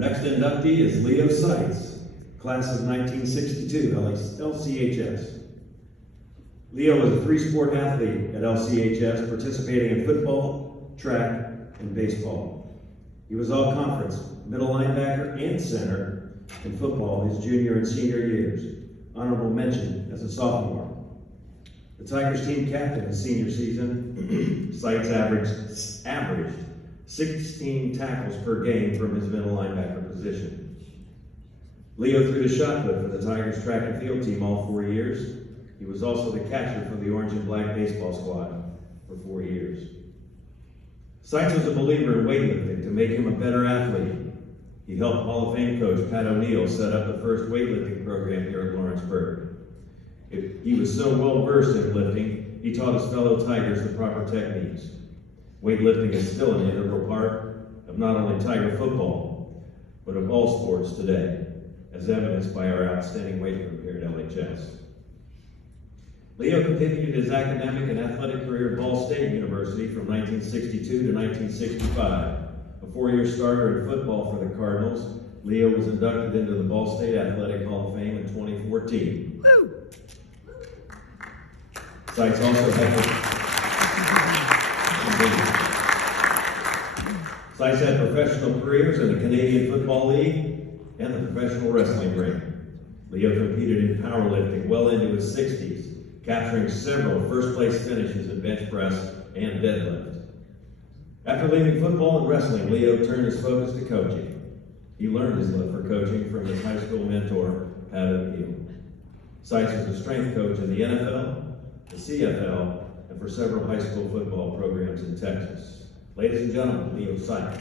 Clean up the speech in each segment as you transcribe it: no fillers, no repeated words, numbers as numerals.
next inductee is Leo Seitz, class of 1962, LCHS. Leo was a three-sport athlete at LCHS, participating in football, track, and baseball. He was all-conference, middle linebacker, and center in football his junior and senior years. Honorable mention as a sophomore. The Tigers team captain his senior season, Seitz averaged 16 tackles per game from his middle linebacker position. Leo threw the shot put for the Tigers track and field team all 4 years. He was also the catcher for the orange and black baseball squad for 4 years. Seitz was a believer in weightlifting to make him a better athlete. He helped Hall of Fame coach Pat O'Neill set up the first weightlifting program here at Lawrenceburg. He was so well versed in lifting, he taught his fellow Tigers the proper techniques. Weightlifting is still an integral part of not only Tiger football, but of all sports today, as evidenced by our outstanding weight room here at LHS. Leo continued his academic and athletic career at Ball State University from 1962 to 1965. A 4-year starter in football for the Cardinals, Leo was inducted into the Ball State Athletic Hall of Fame in 2014. Woo! Seitz also had professional careers in the Canadian Football League and the professional wrestling ring. Leo competed in powerlifting well into his 60s, capturing several first-place finishes in bench press and deadlift. After leaving football and wrestling, Leo turned his focus to coaching. He learned his love for coaching from his high school mentor, Pat O'Neill. Seitz was a strength coach in the NFL, the CFL, and for several high school football programs in Texas. Ladies and gentlemen, Leo Seitz.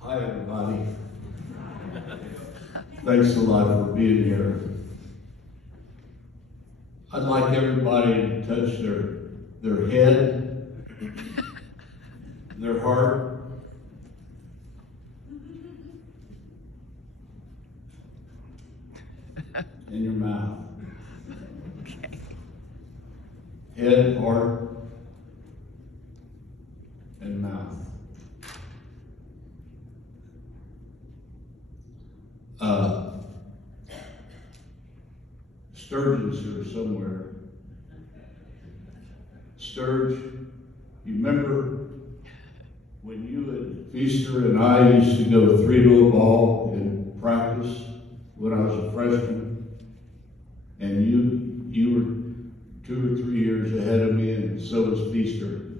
Hi, everybody. Thanks a lot for being here. I'd like everybody to touch their head, their heart, and your mouth. Okay. Head, heart, and mouth. Sturgeon's here somewhere. Sturge, you remember when you and Feaster and I used to go 3 to a ball in practice when I was a freshman? And you were 2 or 3 years ahead of me, and so was Feaster.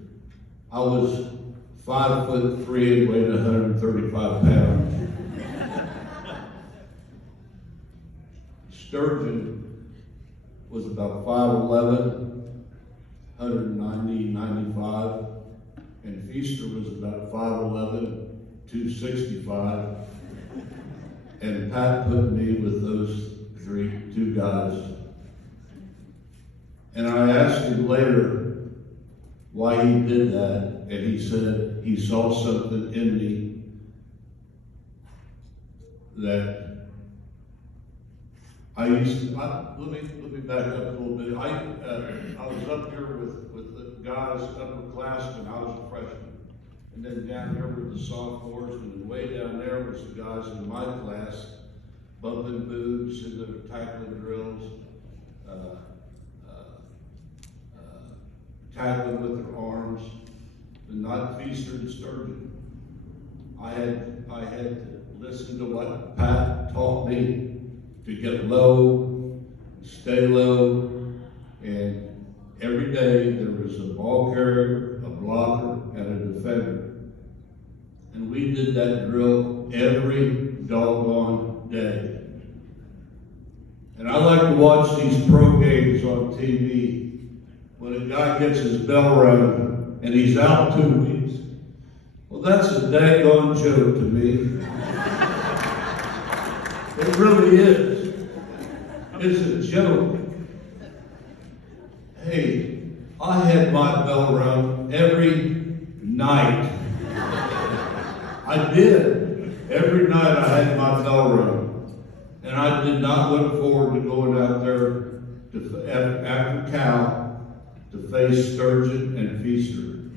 I was 5'3" and weighed 135 pounds. Sturgeon was about 5'11", 190, 95, and Feaster was about 5'11", 265, and Pat put me with those two guys. And I asked him later why he did that, and he said he saw something in me that I used to, let me back up a little bit. I was up here with the guys, upperclassmen. I was a freshman. And then down here were the sophomores, and way down there was the guys in my class, bumping boots and the tackling drills, tackling with their arms, and not Feaster and Sturgeon. I had to listen to what Pat taught me, to get low, stay low, and every day there was a ball carrier, a blocker, and a defender. And we did that drill every doggone day. And I like to watch these pro games on TV when a guy gets his bell rung and he's out 2 weeks. Well, that's a daggone joke to me. It really is. It's a joke. Hey, I had my bell rung every night mile run. And I did not look forward to going out there after Cal to face Sturgeon and Feaster,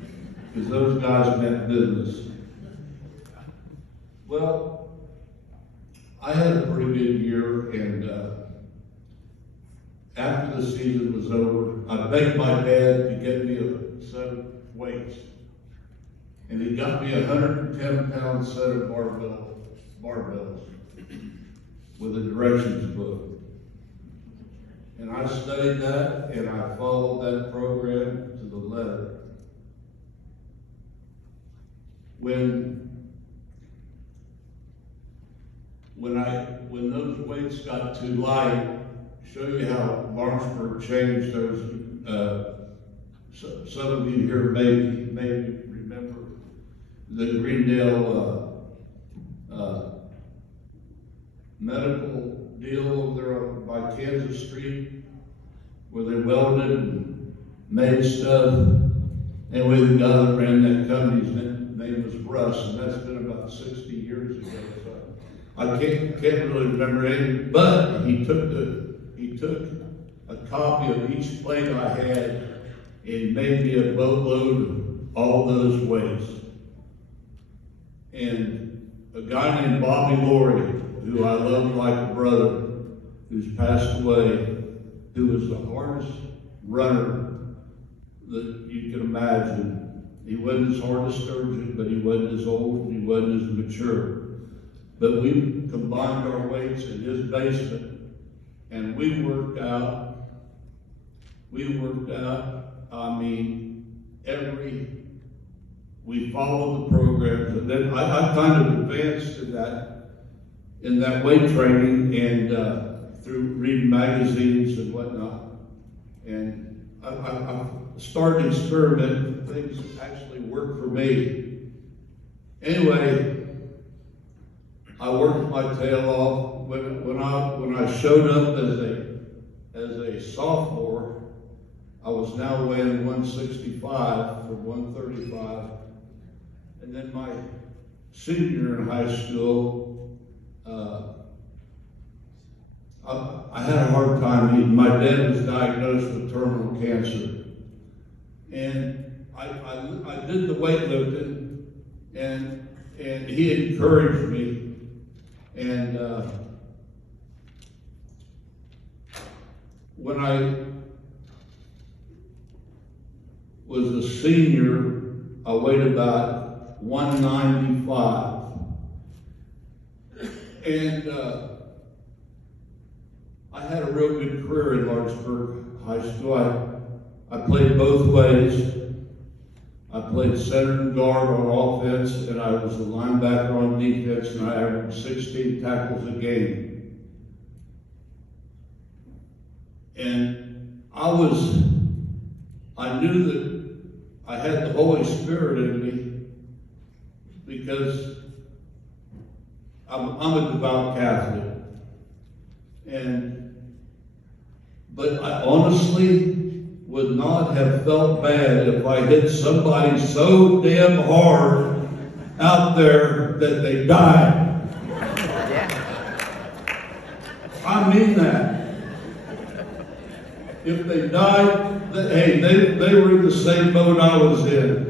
because those guys meant business. Well, I had a pretty good year, and after the season was over, I begged my dad to get me a set of weights. And he got me a 110-pound set of barbells with a directions book. And I studied that, and I followed that program to the letter. When those weights got too light, show you how Lawrenceburg changed those. Some of you here maybe remember the Greendale medical deal over there by Kansas Street, where they welded and made stuff. Anyway, the guy that ran that company's name was Russ, and that's been about 60 years ago. So I can't really remember anything, but he took a copy of each plate I had and made me a boatload of all those weights. And a guy named Bobby Laurie, who I love like a brother, who's passed away, who was the hardest runner that you can imagine. He wasn't as hard as Sturgeon, but he wasn't as old, and he wasn't as mature. But we combined our weights in his basement, and we worked out, we followed the programs, and then I kind of advanced in that weight training and through reading magazines and whatnot. And I started experimenting with things that actually worked for me. Anyway, I worked my tail off. When I showed up as a sophomore, I was now weighing 165 from 135. And then my senior year in high school, I had a hard time eating. My dad was diagnosed with terminal cancer. And I did the weightlifting, and he encouraged me. And when I was a senior, I weighed about 195. And I had a real good career in Lawrenceburg High School. I played both ways. I played center and guard on offense, and I was a linebacker on defense, and I averaged 16 tackles a game. And I knew that I had the Holy Spirit in me, because I'm a devout Catholic. But I honestly would not have felt bad if I hit somebody so damn hard out there that they died. I mean that. If they died, they were in the same boat I was in.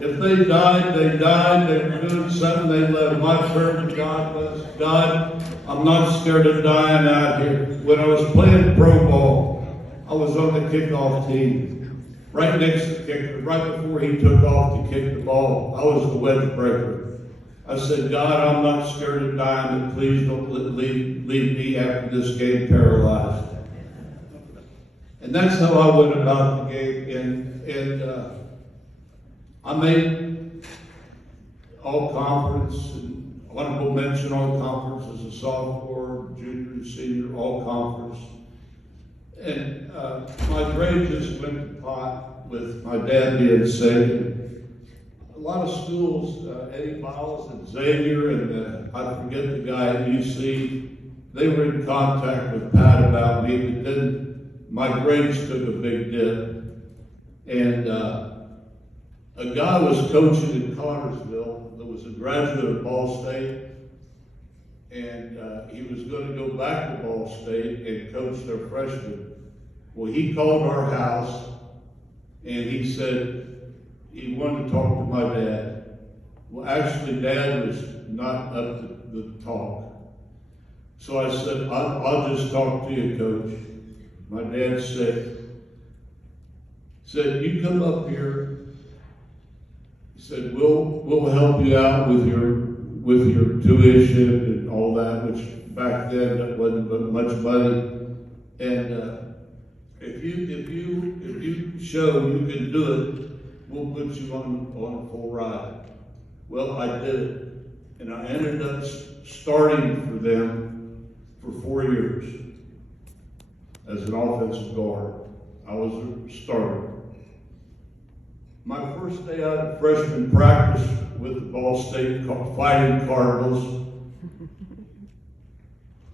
If they died, they died. They were doing something they left. My prayer to God was, God, I'm not scared of dying out here. When I was playing pro ball, I was on the kickoff team, right next to the kicker, right before he took off to kick the ball. I was the wedge breaker. I said, God, I'm not scared of dying, but please don't leave me after this game paralyzed. And that's how I went about the game. And I made all conference and honorable mention all conference as a sophomore, junior, and senior, all conference. And my grade just went to pot with my dad being sick. A lot of schools, Eddie Miles and Xavier, and I forget the guy at UC, they were in contact with Pat about me, but then my grades took a big dip. And a guy was coaching in Connersville that was a graduate of Ball State, and he was going to go back to Ball State and coach their freshmen. Well, he called our house, and he said he wanted to talk to my dad. Well, actually, Dad was not up to the talk. So I said, I'll just talk to you, Coach. My dad said, you come up here. He said, we'll help you out with your tuition and all that, which back then that wasn't much money. And if you show you can do it, we'll put you on a full ride. Well, I did it, and I ended up starting for them for 4 years as an offensive guard. I was a starter. My first day out of freshman practice with the Ball State Fighting Cardinals,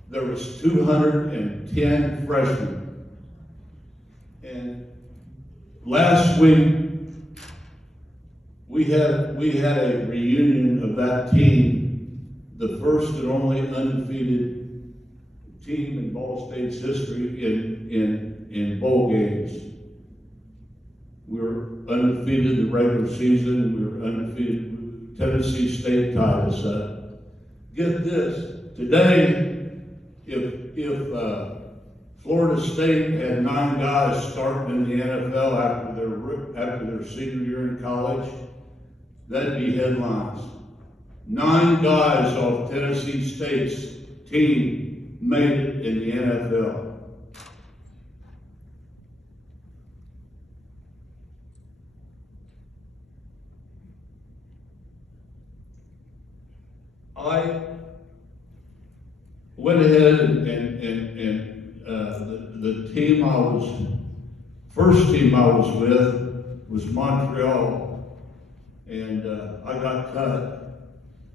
there was 210 freshmen. And last week, we had a reunion of that team, the first and only undefeated team in Ball State's history in bowl games. We were undefeated in the regular season. We were undefeated. Tennessee State tied us up. Get this, today, if Florida State had 9 guys starting in the NFL after their senior year in college, that'd be headlines. 9 guys off Tennessee State's team made it in the NFL. I went ahead and the team first team I was with was Montreal, and I got cut.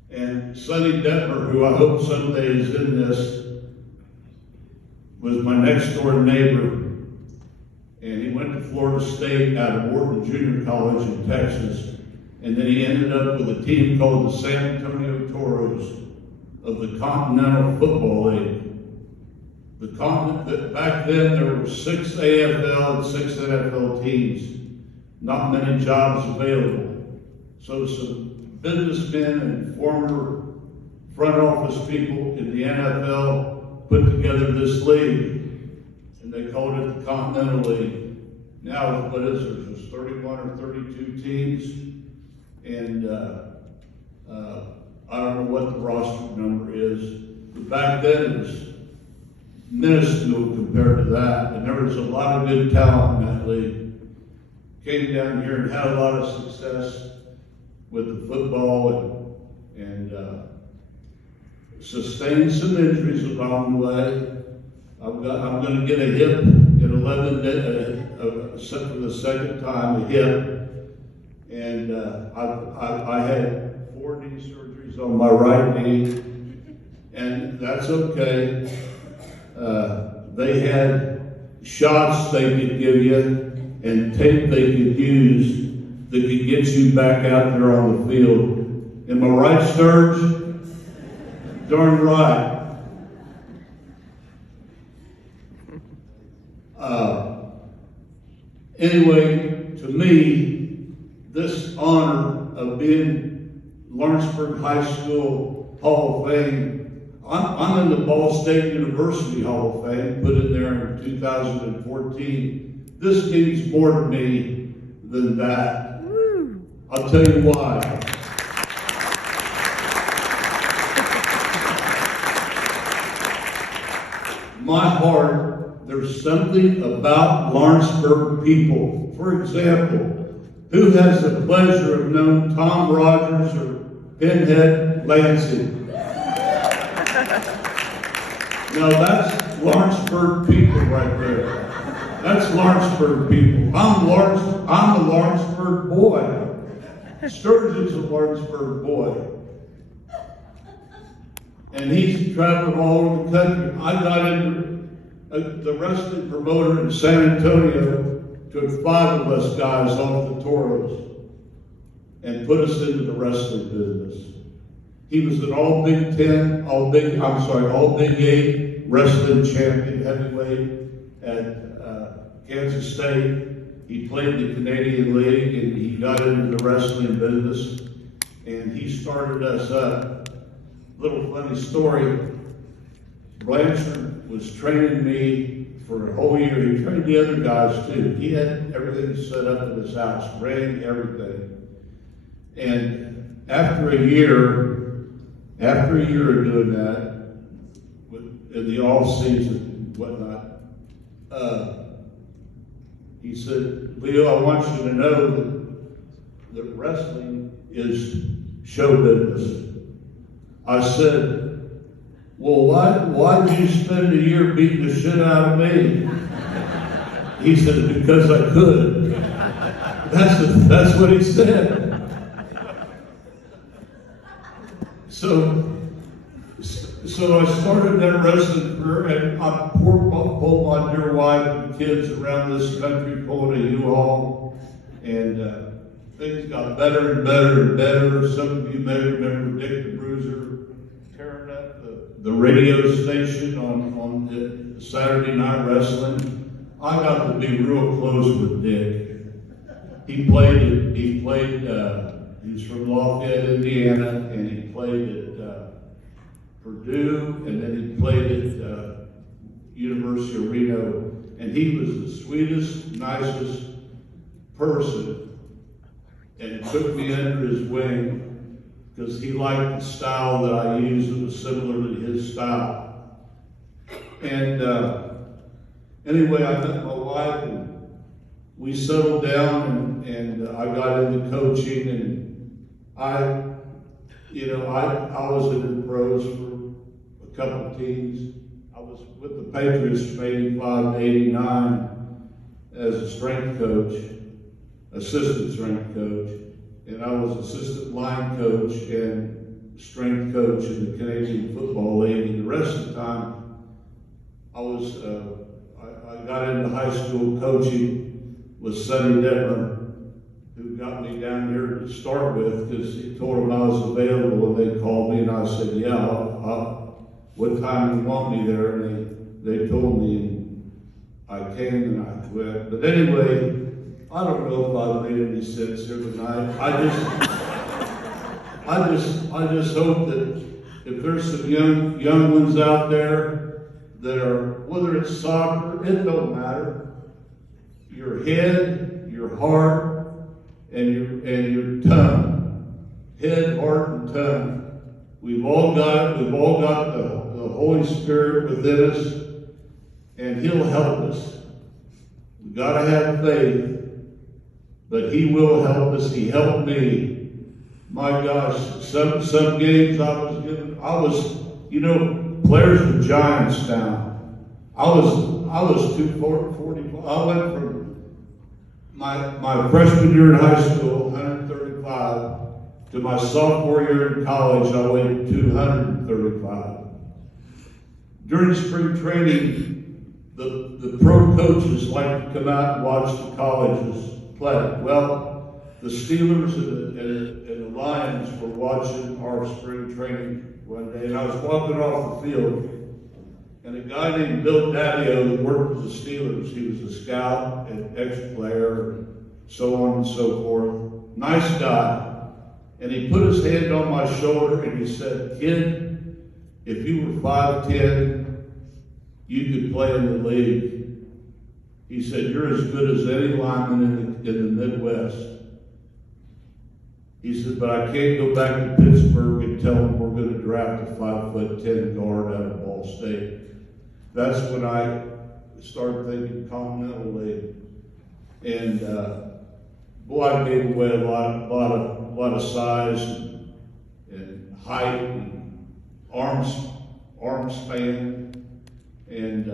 And Sonny Detmer, who I hope someday is in this, was my next door neighbor, and he went to Florida State out of Wharton Junior College in Texas. And then he ended up with a team called the San Antonio Toros of the Continental Football League. Back then there were 6 AFL and 6 NFL teams, not many jobs available. So some businessmen and former front office people in the NFL put together this league, and they called it the Continental League. Now, what is there? There's 31 or 32 teams. And I don't know what the roster number is, but back then it was minuscule compared to that, and there was a lot of good talent in that league. Came down here and had a lot of success with the football and sustained some injuries along the way. I'm going to get a hip in 11 days, for the second time, a hip. And I had 4 knee surgeries on my right knee, and that's okay. They had shots they could give you and tape they could use that could get you back out there on the field. Am I right, Sturge? Darn right. Anyway, to me, this honor of being Lawrenceburg High School Hall of Fame, I'm in the Ball State University Hall of Fame, put in there in 2014. This means more to me than that. I'll tell you why. My heart, there's something about Lawrenceburg people. For example, who has the pleasure of knowing Tom Rogers or Pinhead Lansing? Now that's Lawrenceburg people right there. That's Lawrenceburg people. I'm a Lawrenceburg boy. Sturgeon's a Lawrenceburg boy. And he's traveling all over the country. I got into the wrestling promoter in San Antonio, took 5 of us guys off the Toros and put us into the wrestling business. He was an all Big Ten, all Big Eight wrestling champion heavyweight at Kansas State. He played the Canadian League and he got into the wrestling business and he started us up. Little funny story, Blanchard was training me for a whole year. He trained the other guys too. He had everything set up in his house, ring, everything. And after a year of doing that, in the off season and whatnot, he said, Leo, I want you to know that wrestling is show business. I said, well, why did you spend a year beating the shit out of me? He said, because I could. That's what he said. So I started that wrestling career, and I pulled my dear wife and kids around this country, pulling a U-Haul, and things got better and better and better. Some of you may remember Dick the Bruiser tearing up the radio station on the Saturday Night Wrestling. I got to be real close with Dick. He was from Lafayette, Indiana, and he played at Purdue, and then he played at University of Reno, and he was the sweetest, nicest person, and took me under his wing because he liked the style that I used. It was similar to his style. And anyway, I met my wife, and we settled down, and I got into coaching, and I was in the pros for a couple of teams. I was with the Patriots from 85 to 89 as a strength coach, assistant strength coach, and I was assistant line coach and strength coach in the Canadian Football League. And the rest of the time, I got into high school coaching with Sonny Detmer, who got me down here to start with because he told them I was available, and they called me, and I said, yeah, what time do you want me there? And they told me, and I came and I went. But anyway, I don't know if I've made any sense here tonight. I just hope that if there's some young ones out there that are, whether it's soccer, it don't matter. Your head, your heart, and your tongue. Head, heart, and tongue. We've all got the Holy Spirit within us, and He'll help us. We've got to have faith, but He will help us. He helped me. My gosh, some games players in Giantstown. I was 240. I went from my freshman year in high school, 135, to my sophomore year in college, I weighed 235. During spring training, the pro coaches like to come out and watch the colleges play. Well, the Steelers and the Lions were watching our spring training one day, and I was walking off the field, and a guy named Bill Daddio that worked with the Steelers, he was a scout and ex-player, and so on and so forth. Nice guy. And he put his hand on my shoulder and he said, kid, if you were 5'10", you could play in the league. He said, you're as good as any lineman in the Midwest. He said, but I can't go back to Pittsburgh and tell them we're going to draft a 5'10" guard out of Ball State. That's when I started thinking Continental League. And boy, I gave away a lot of size and height and arm span, and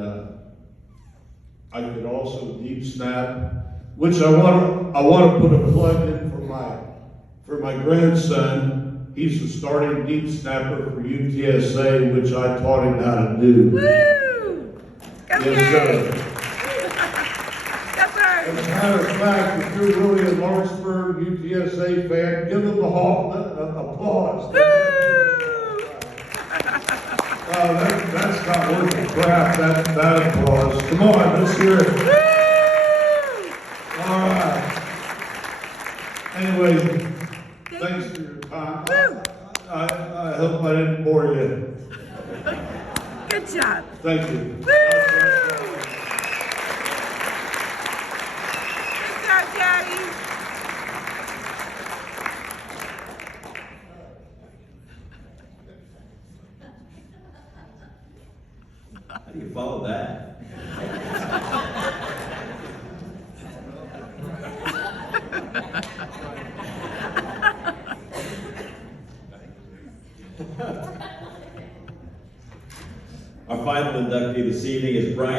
I could also deep snap, which I want to put a plug in for my grandson. He's the starting deep snapper for UTSA, which I taught him how to do. Woo! Go Yes, Go As a matter of fact, if you're really a Lawrenceburg UTSA fan, give them a applause. Woo! That's not worth the crap, that applause. Come on, let's hear it. Woo! All right. Anyway, thanks for your time. Woo! I hope I didn't bore you. Good job. Thank you. Woo! Good job, Daddy. How do you follow that? Our final inductee this evening is Brian.